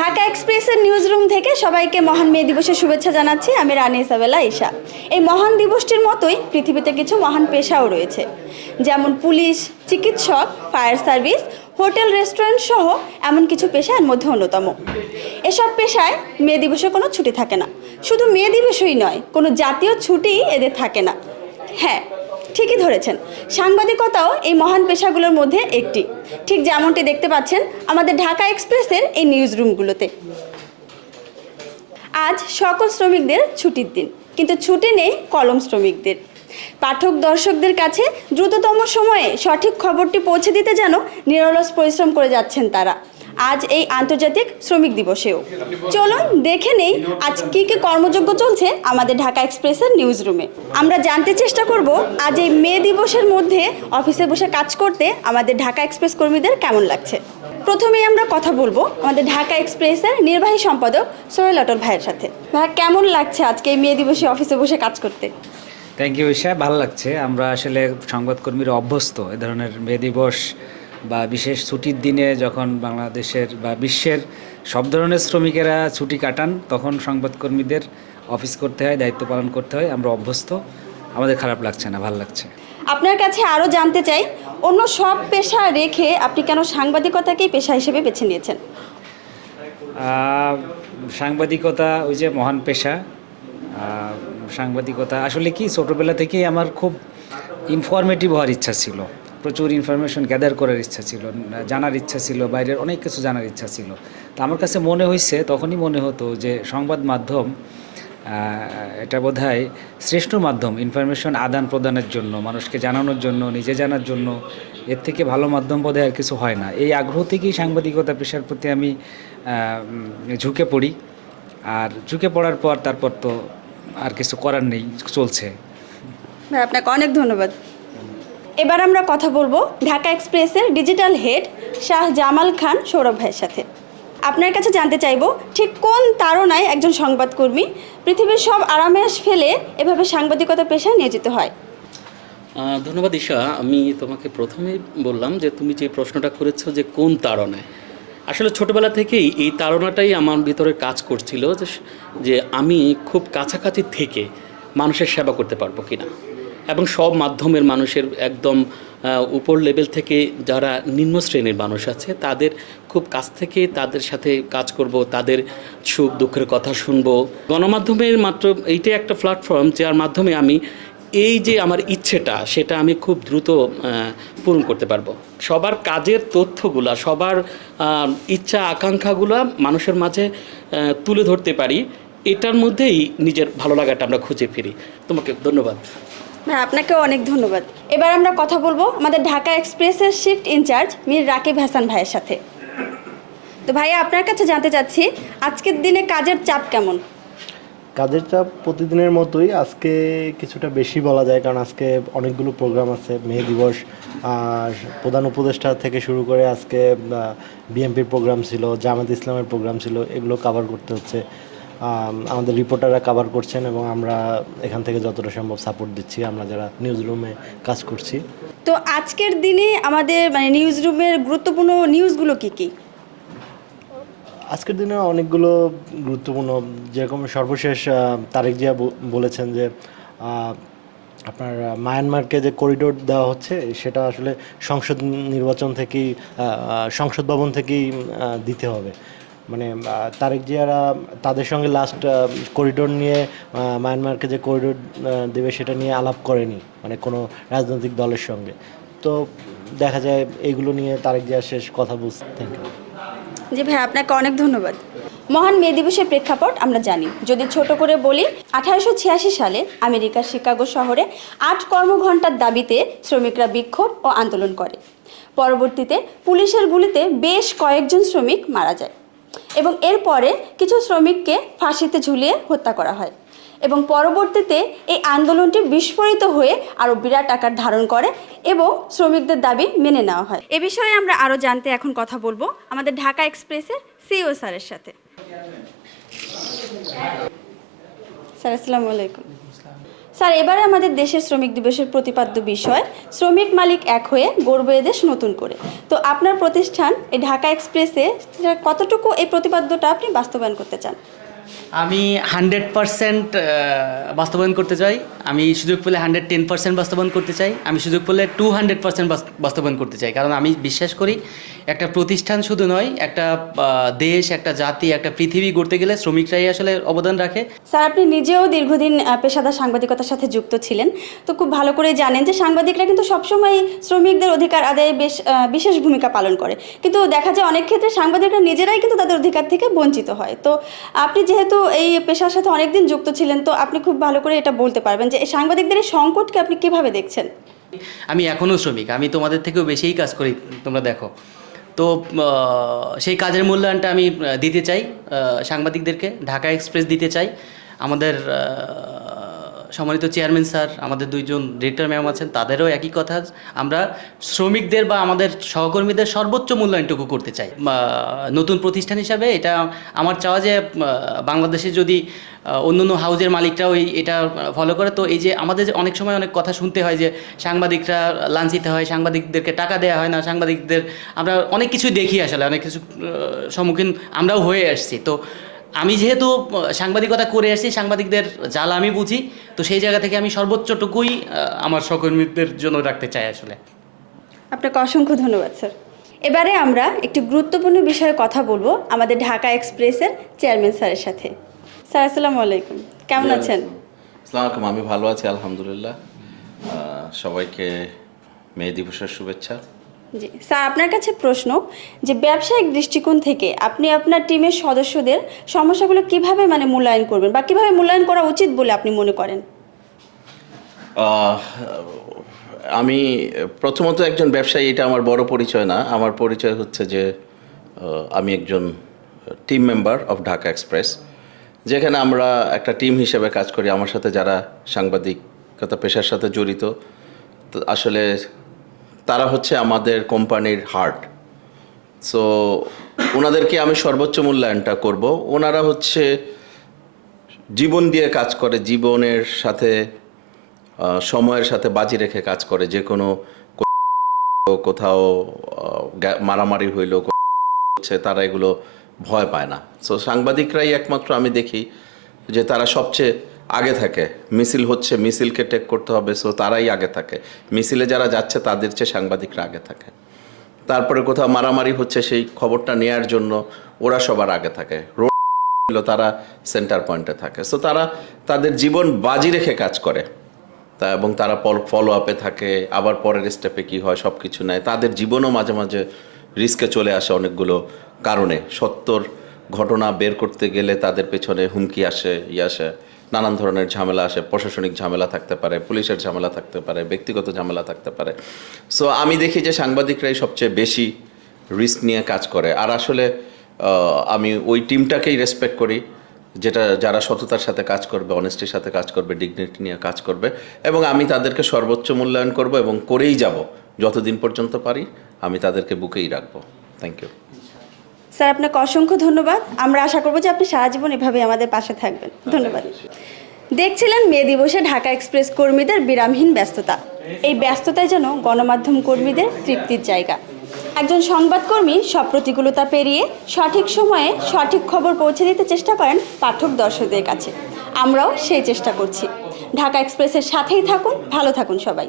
ঢাকা এক্সপ্রেসের news room থেকে সবাইকে মহান মে দিবসের শুভেচ্ছা জানাচ্ছি। আমি রানী ইসাবেলা ঈশা। এই মহান দিবসটির মতোই পৃথিবীতে কিছু মহান পেশাও রয়েছে, যেমন পুলিশ, চিকিৎসক, ফায়ার সার্ভিস, হোটেল, রেস্টুরেন্ট সহ এমন কিছু পেশা এর মধ্যে অন্যতম। এসব পেশায় মে দিবসে কোনো ছুটি থাকে না। শুধু মে দিবসই নয়, কোনো জাতীয় ছুটি এদের থাকে না। হ্যাঁ, ঠিকই ধরেছেন, সাংবাদিকতাও এই মহান পেশাগুলোর মধ্যে একটি। ঠিক যেমনটি দেখতে পাচ্ছেন আমাদের ঢাকা এক্সপ্রেসের এই নিউজ রুমগুলোতে। আজ সকল শ্রমিকদের ছুটির দিন, কিন্তু ছুটি নেই কলম শ্রমিকদের। পাঠক দর্শকদের কাছে দ্রুততম সময়ে সঠিক খবরটি পৌঁছে দিতে যেন নিরলস পরিশ্রম করে যাচ্ছেন তারা, আজ এই আন্তর্জাতিক শ্রমিক দিবসেও। চলুন দেখে নেই আজ কী কী কর্মযজ্ঞ চলছে আমাদের ঢাকা এক্সপ্রেসের নিউজ রুমে। আমরা জানতে চেষ্টা করব আজ এই মে দিবসের মধ্যে অফিসে বসে কাজ করতে আমাদের ঢাকা এক্সপ্রেস কর্মীদের কেমন লাগছে। প্রথমেই আমরা কথা বলবো আমাদের ঢাকা এক্সপ্রেসের নির্বাহী সম্পাদক সোহেল অটল ভাইয়ের সাথে। ভাই, কেমন লাগছে আজকে এই মে দিবসে অফিসে বসে কাজ করতে? থ্যাংক ইউ ঈশা, ভালো লাগছে। আমরা আসলে সংবাদকর্মীরা অভ্যস্ত এ ধরনের মে দিবস বা বিশেষ ছুটির দিনে যখন বাংলাদেশের বা বিশ্বের সব ধরনের শ্রমিকেরা ছুটি কাটান, তখন সংবাদকর্মীদের অফিস করতে হয়, দায়িত্ব পালন করতে হয়। আমরা অভ্যস্ত, আমাদের খারাপ লাগছে না, ভালো লাগছে। আপনার কাছে আরও জানতে চাই, অন্য সব পেশা রেখে আপনি কেন সাংবাদিকতাকেই পেশা হিসেবে বেছে নিয়েছেন? সাংবাদিকতা ওই যে মহান পেশা। সাংবাদিকতা আসলে কি ছোটোবেলা থেকেই আমার খুব ইনফরমেটিভ হওয়ার ইচ্ছা ছিল, প্রচুর ইনফরমেশন গ্যাদার করার ইচ্ছা ছিল, জানার ইচ্ছা ছিল, বাইরের অনেক কিছু জানার ইচ্ছা ছিল। তো আমার কাছে মনে হয়েছে, তখনই মনে হতো যে সংবাদ মাধ্যম এটা বোধহয় শ্রেষ্ঠ মাধ্যম ইনফরমেশন আদান প্রদানের জন্য, মানুষকে জানানোর জন্য, নিজে জানার জন্য। এর থেকে ভালো মাধ্যম বোধহয় আর কিছু হয় না। এই আগ্রহ থেকেই সাংবাদিকতা পেশার প্রতি আমি ঝুঁকে পড়ি। আর ঝুঁকে পড়ার পর তারপর তো আর কিছু করার নেই, চলছে। ভাই, আপনাকে অনেক ধন্যবাদ। এবার আমরা কথা বলবো ঢাকা এক্সপ্রেসের ডিজিটাল হেড শাহ জামাল খান সৌরভ ভাইয়ের সাথে। আপনার কাছে জানতে চাইবো, ঠিক কোন তাড়নায় একজন সংবাদকর্মী পৃথিবীর সব আরামেশ ফেলে এভাবে সাংবাদিকতা পেশায় নিয়োজিত হয়? ধন্যবাদ ঈশা। আমি তোমাকে প্রথমেই বললাম যে তুমি যে প্রশ্নটা করেছো যে কোন তাড়নায়, আসলে ছোটোবেলা থেকেই এই তাড়নাটাই আমার ভিতরে কাজ করছিল যে আমি খুব কাছাকাছি থেকে মানুষের সেবা করতে পারবো কিনা, এবং সব মাধ্যমের মানুষের একদম উপর লেভেল থেকে যারা নিম্ন শ্রেণীর মানুষ আছে তাদের খুব কাছ থেকে তাদের সাথে কাজ করব, তাদের সুখ দুঃখের কথা শুনবো। গণমাধ্যমের মাত্র এইটাই একটা প্ল্যাটফর্ম যার মাধ্যমে আমি এই যে আমার ইচ্ছেটা সেটা আমি খুব দ্রুত পূরণ করতে পারবো। সবার কাজের তথ্যগুলা, সবার ইচ্ছা আকাঙ্ক্ষাগুলো মানুষের মাঝে তুলে ধরতে পারি, এটার মধ্যেই নিজের ভালো লাগাটা আমরা খুঁজে ফিরি। তোমাকে ধন্যবাদ। ভাই, আপনাকে অনেক ধন্যবাদ। এবার আমরা কথা বলবো আমাদের ঢাকা এক্সপ্রেসের শিফট ইনচার্জ মীর রাকিব হাসান ভাইয়ের সাথে। তো ভাইয়া, আপনার কাছে জানতে চাচ্ছি আজকের দিনে কাজের চাপ কেমন? কাজের চাপ প্রতিদিনের মতোই, আজকে কিছুটা বেশি বলা যায়, কারণ আজকে অনেকগুলো প্রোগ্রাম আছে। মে দিবস, আর প্রধান উপদেষ্টা থেকে শুরু করে আজকে বিএনপির প্রোগ্রাম ছিল, জামাত ইসলামের প্রোগ্রাম ছিল, এগুলো কভার করতে হচ্ছে। আমাদের রিপোর্টাররা কভার করছেন এবং আমরা এখান থেকে যতটা সম্ভব সাপোর্ট দিচ্ছি, আমরা যারা নিউজ রুমে কাজ করছি। তো আজকের দিনে আমাদের নিউজ রুমের গুরুত্বপূর্ণ নিউজগুলো কি কি? আজকের দিনে অনেকগুলো গুরুত্বপূর্ণ, যেরকম সর্বশেষ তারেক জিয়া বলেছেন যে আপনার মায়ানমারকে যে করিডোর দেওয়া হচ্ছে সেটা আসলে সংসদ নির্বাচন থেকেই, সংসদ ভবন থেকেই দিতে হবে। মানে তারেক জিয়ারা তাদের সঙ্গে লাস্ট করিডোর নিয়ে, মায়ানমারকে যে করিডোর দেবে সেটা নিয়ে আলাপ করেনি, মানে কোনো রাজনৈতিক দলের সঙ্গে। তো দেখা যায় এইগুলো নিয়ে তারেক জিয়া শেষ কথা বলছে। Thank you. জি ভাই, আপনাকে অনেক ধন্যবাদ। মহান মে দিবসের প্রেক্ষাপট আমরা জানি। যদি ছোট করে বলি, 1886 সালে আমেরিকার শিকাগো শহরে 8 কর্মঘণ্টার দাবিতে শ্রমিকরা বিক্ষোভ ও আন্দোলন করে। পরবর্তীতে পুলিশের গুলিতে বেশ কয়েকজন শ্রমিক মারা যায় এবং এরপরে কিছু শ্রমিককে ফাঁসিতে ঝুলিয়ে হত্যা করা হয় এবং পরবর্তীতে এই আন্দোলনটি বিস্ফোরিত হয়ে আরও বিরাট আকার ধারণ করে এবং শ্রমিকদের দাবি মেনে নেওয়া হয়। এ বিষয়ে আমরা আরও জানতে এখন কথা বলবো আমাদের ঢাকা এক্সপ্রেসের সিইও স্যারের সাথে। স্যার, আসসালামু আলাইকুম। স্যার, এবারে আমাদের দেশের শ্রমিক দিবসের প্রতিপাদ্য বিষয় শ্রমিক মালিক এক হয়ে গড়বে এ দেশ নতুন করে। তো আপনার প্রতিষ্ঠান এই ঢাকা এক্সপ্রেসে কতটুকু এই প্রতিপাদ্যটা আপনি বাস্তবায়ন করতে চান? আমি 100% বাস্তবায়ন করতে চাই। আমি সুযোগ পেলে 110% বাস্তবায়ন করতে চাই। আমি সুযোগ পেলে 200% বাস্তবায়ন করতে চাই। কারণ আমি বিশ্বাস করি একটা প্রতিষ্ঠান শুধু নয়, একটা দেশ, একটা জাতি, একটা পৃথিবী গড়তে গেলে শ্রমিকরাই আসলে অবদান রাখে। স্যার, আপনি নিজেও দীর্ঘদিন পেশাদার সাংবাদিকতার সাথে যুক্ত ছিলেন, তো খুব ভালো করে জানেন যে সাংবাদিকরা কিন্তু সবসময় শ্রমিকদের অধিকার আদায়ে বেশ বিশেষ ভূমিকা পালন করে, কিন্তু দেখা যায় অনেক ক্ষেত্রে সাংবাদিকরা নিজেরাই কিন্তু তাদের অধিকার থেকে বঞ্চিত হয়। তো আপনি যেহেতু এই পেশার সাথে অনেকদিন যুক্ত ছিলেন, তো আপনি খুব ভালো করে এটা বলতে পারবেন যে এই সাংবাদিকদের এই সংকটকে আপনি কিভাবে দেখছেন? আমি এখনও শ্রমিক, আমি তোমাদের থেকেও বেশিই কাজ করি, তোমরা দেখো। তো সেই কাজের মূল্যায়নটা আমি দিতে চাই সাংবাদিকদেরকে, ঢাকা এক্সপ্রেস দিতে চাই। আমাদের সম্মানিত চেয়ারম্যান স্যার, আমাদের দুইজন ডিরেক্টর ম্যাম আছেন, তাদেরও একই কথা। আমরা শ্রমিকদের বা আমাদের সহকর্মীদের সর্বোচ্চ মূল্যায়নটুকু করতে চাই। নতুন প্রতিষ্ঠান হিসাবে এটা আমার চাওয়া যে বাংলাদেশে যদি অন্য হাউজের মালিকরাও এটা ফলো করে, তো এই যে আমাদের যে অনেক সময় অনেক কথা শুনতে হয় যে সাংবাদিকরা লাঞ্ছিত হয়, সাংবাদিকদেরকে টাকা দেওয়া হয় না, সাংবাদিকদের আমরা অনেক কিছুই দেখি, আসলে অনেক কিছু সম্মুখীন আমরাও হয়ে আসছি। তো আমি যেহেতু সাংবাদিকতা করে আসছি, সাংবাদিকদের জ্বালা আমি বুঝি, তো সেই জায়গা থেকে আমি সর্বোচ্চটুকুই আমার সহকর্মীদের জন্য রাখতে চাই আসলে। আপনাকে অসংখ্য ধন্যবাদ স্যার। এবারে আমরা একটি গুরুত্বপূর্ণ বিষয়ে কথা বলবো আমাদের ঢাকা এক্সপ্রেসের চেয়ারম্যান স্যারের সাথে। স্যার, আসসালামু আলাইকুম, কেমন আছেন? আসসালামু আলাইকুম, আমি ভালো আছি আলহামদুলিল্লাহ। সবাইকে মে দিবসের শুভেচ্ছা। জি স্যার, আপনার কাছে প্রশ্ন যে ব্যবসায়িক দৃষ্টিকোণ থেকে আপনি আপনার টিমের সদস্যদের সমস্যাগুলো কিভাবে মূল্যায়ন করবেন বা কিভাবে মূল্যায়ন করা উচিত বলে আপনি মনে করেন? আমি প্রথমত একজন ব্যবসায়ী, এটা আমার বড় পরিচয় না। আমার পরিচয় হচ্ছে যে আমি একজন team member of Dhaka express, যেখানে আমরা একটা টিম হিসেবে কাজ করি। আমার সাথে যারা সাংবাদিকতা পেশার সাথে জড়িত, তো আসলে তারা হচ্ছে আমাদের কোম্পানির হার্ট। সো ওনাদেরকে আমি সর্বোচ্চ মূল্যায়নটা করব। ওনারা হচ্ছে জীবন দিয়ে কাজ করে, জীবনের সাথে সময়ের সাথে বাজি রেখে কাজ করে। যে কোনো কোথাও মারামারি হইল হচ্ছে, তারা এগুলো ভয় পায় না। সো সাংবাদিকরাই একমাত্র আমি দেখি যে তারা সবচেয়ে আগে থাকে। মিছিল হচ্ছে, মিছিলকে টেক করতে হবে, সো তারাই আগে থাকে। মিছিলে যারা যাচ্ছে তাদের চেয়ে সাংবাদিকরা আগে থাকে। তারপরে কোথাও মারামারি হচ্ছে, সেই খবরটা নেয়ার জন্য ওরা সবার আগে থাকে। রোড তারা সেন্টার পয়েন্টে থাকে। সো তারা তাদের জীবন বাজি রেখে কাজ করে, এবং তারা ফলো আপে থাকে, আবার পরের স্টেপে কী হয় সব কিছু নেয়। তাদের জীবনও মাঝে মাঝে রিস্কে চলে আসে অনেকগুলো কারণে। সত্যর ঘটনা বের করতে গেলে তাদের পেছনে হুমকি আসে, আসে, নানান ধরনের ঝামেলা আসে। প্রশাসনিক ঝামেলা থাকতে পারে, পুলিশের ঝামেলা থাকতে পারে, ব্যক্তিগত ঝামেলা থাকতে পারে। সো আমি দেখি যে সাংবাদিকরাই সবচেয়ে বেশি রিস্ক নিয়ে কাজ করে। আর আসলে আমি ওই টিমটাকেই রেসপেক্ট করি, যারা সততার সাথে কাজ করবে, অনেস্টির সাথে কাজ করবে, ডিগনিটি নিয়ে কাজ করবে। এবং আমি তাদেরকে সর্বোচ্চ মূল্যায়ন করব এবং করেই যাব যতদিন পর্যন্ত পারি। আমি তাদেরকে বুকেই রাখবো। থ্যাংক ইউ স্যার, আপনাকে অসংখ্য ধন্যবাদ। আমরা আশা করবো যে আপনি সারা জীবন এভাবে আমাদের পাশে থাকবেন। ধন্যবাদ। দেখছিলেন মে দিবসে ঢাকা এক্সপ্রেস কর্মীদের বিরামহীন ব্যস্ততা। এই ব্যস্ততায় যেন গণমাধ্যম কর্মীদের তৃপ্তির জায়গা। একজন সংবাদকর্মী সব প্রতিকূলতা পেরিয়ে সঠিক সময়ে সঠিক খবর পৌঁছে দিতে চেষ্টা করেন পাঠক দর্শকদের কাছে। আমরাও সেই চেষ্টা করছি। ঢাকা এক্সপ্রেসের সাথেই থাকুন, ভালো থাকুন সবাই।